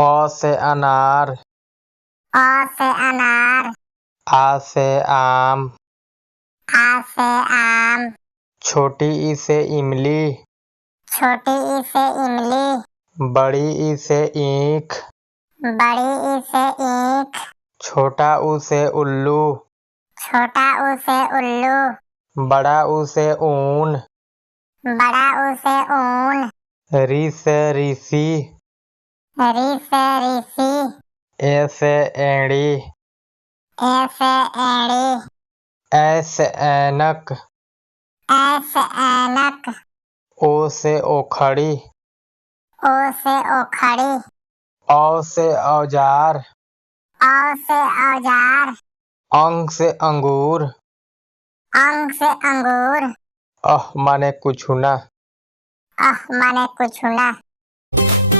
अ से अनार, अ से अनार, आ से आम, आ से आम, छोटी ई से इमली, छोटी ई से इमली, बड़ी ई से ईख, बड़ी ई से ईख, छोटा ऊ से उल्लू, छोटा ऊ से उल्लू, बड़ा ऊ से ऊन, बड़ा ऊ से ऊन, री से ऋषि, री से ऋषि, ए से एड़ी, ए से एड़ी, ऐ से ऐनक, ऐ से ऐनक, ओ से ओखड़ी, ओ से ओखड़ी, औ से औजार, औ से औजार, अंग से अंगूर, अंग से अंगूर, माने कुछ ना। माने कुछ ना।